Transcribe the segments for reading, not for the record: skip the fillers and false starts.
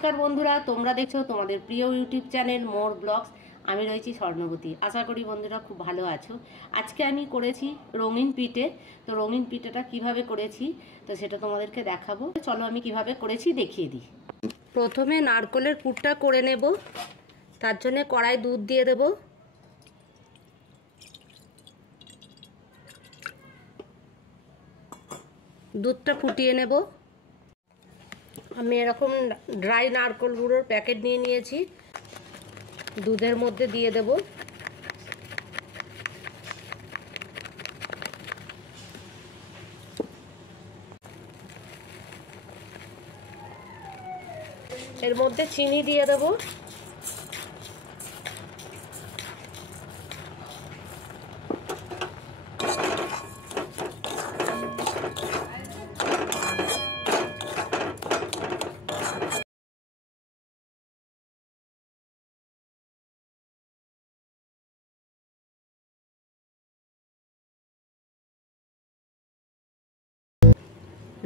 নমস্কার বন্ধুরা, তোমরা দেখছো তোমাদের প্রিয় ইউটিউব চ্যানেল মোর ব্লগস। আমি রয়েছি স্বর্ণবতী। আশা করি বন্ধুরা খুব ভালো আছো। আজকে আমি করেছি রঙিন পিঠে। তো রঙিন পিঠেটা কিভাবে করেছি তো সেটা তোমাদেরকে দেখাবো। চলো আমি কিভাবে করেছি দেখিয়ে দিই। প্রথমে নারকেলের পুরটা করে নেব। তার জন্য কড়াই দুধ দিয়ে দেব। দুধটা ফুটিয়ে নেব। আমি এরকম ড্রাই নারকেল গুঁড়োর প্যাকেট নিয়ে নিয়েছি, দুধের মধ্যে দিয়ে দেব। এর মধ্যে চিনি দিয়ে দেব।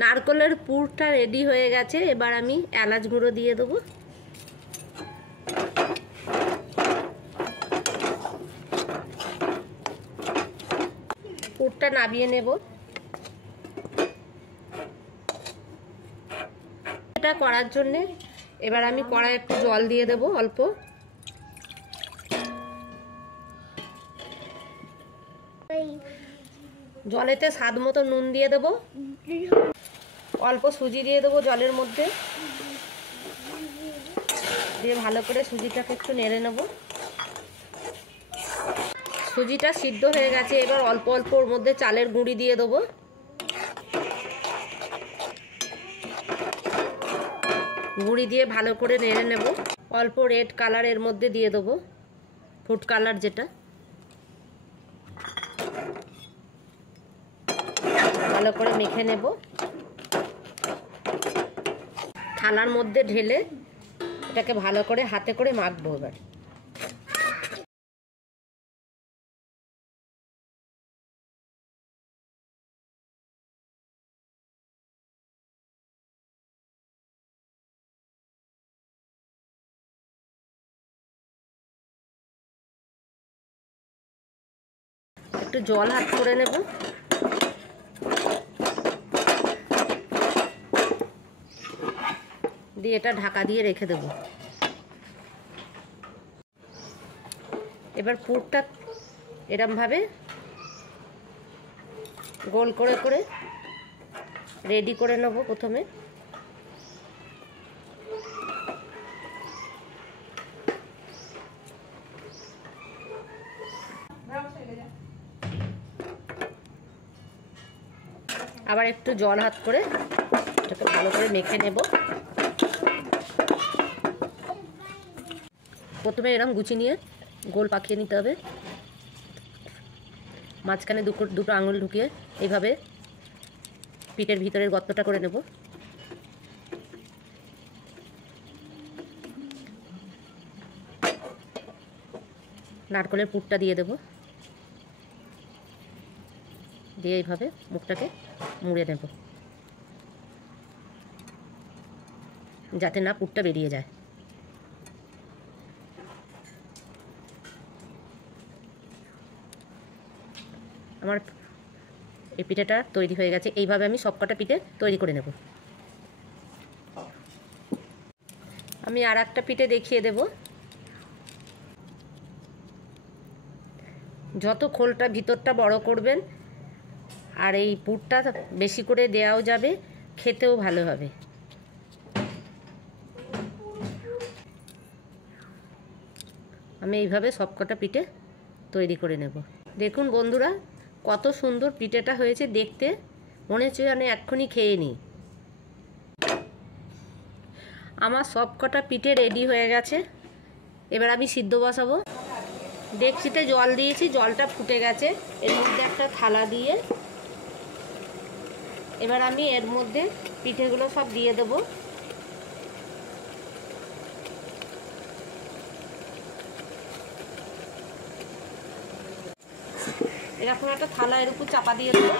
নারকেলের পুরটা রেডি হয়ে গেছে। এবার আমি এলাচ গুঁড়ো দিয়ে দেবো। পুরটা নামিয়ে নেব। এটা করার জন্যে এবার আমি কড়াই একটু জল দিয়ে দেব অল্প। জলেতে স্বাদ মতো নুন দিয়ে দেব। অল্প সুজি দিয়ে দেবো জলের মধ্যে, দিয়ে ভালো করে সুজিটাকে একটু নেড়ে নেব। সুজিটা সিদ্ধ হয়ে গেছে। এবার অল্প অল্প ওর মধ্যে চালের গুঁড়ি দিয়ে দেবো। গুঁড়ি দিয়ে ভালো করে নেড়ে নেব। অল্প রেড কালার এর মধ্যে দিয়ে দেবো, ফুড কালার যেটা। ভালো করে মেখে নেব। থালার মধ্যে ঢেলে এটাকে ভালো করে হাতে করে মাখবো। এবার একটু জল হাত করে নেব। দিয়ে এটা ঢাকা দিয়ে রেখে দেব। এবার পুরটা এরমভাবে গোল করে করে রেডি করে নেব। প্রথমে আবার একটু জল হাত করে এটাকে ভালো করে মেখে নেব। প্রথমে এরকম গুছিয়ে নিয়ে গোল পাকিয়ে নিতে হবে। মাঝখানে দুটো আঙুল ঢুকিয়ে এইভাবে পিঠের ভিতরের গর্তটা করে নেব। নারকেলের পুরটা দিয়ে দেব। দিয়ে এইভাবে মুখটাকে মুড়ে নেব, যাতে না পুরটা বেরিয়ে যায়। আমার এই পিঠেটা তৈরি হয়ে গেছে। এইভাবে আমি সবকটা পিঠে তৈরি করে নেব। আমি আর একটা পিঠে দেখিয়ে দেব। যত খোলটা ভিতরটা বড় করবেন আর এই পুরটা বেশি করে দেওয়াও যাবে, খেতেও ভালো হবে। আমি এইভাবে সবকটা পিঠে তৈরি করে নেব। দেখুন বন্ধুরা, কত সুন্দর পিঠেটা হয়েছে দেখতে। মনে হচ্ছে আমি এক্ষুনি খেয়ে নিই। আমার সবকটা পিঠে রেডি হয়ে গেছে। এবার আমি সিদ্ধ বসাবো। ডেকচিতে জল দিয়েছি, জলটা ফুটে গেছে। এর মধ্যে একটা থালা দিয়ে এবার আমি এর মধ্যে পিঠেগুলো সব দিয়ে দেবো। এরকম একটা থালা এর উপর চাপা দিয়ে দেবো।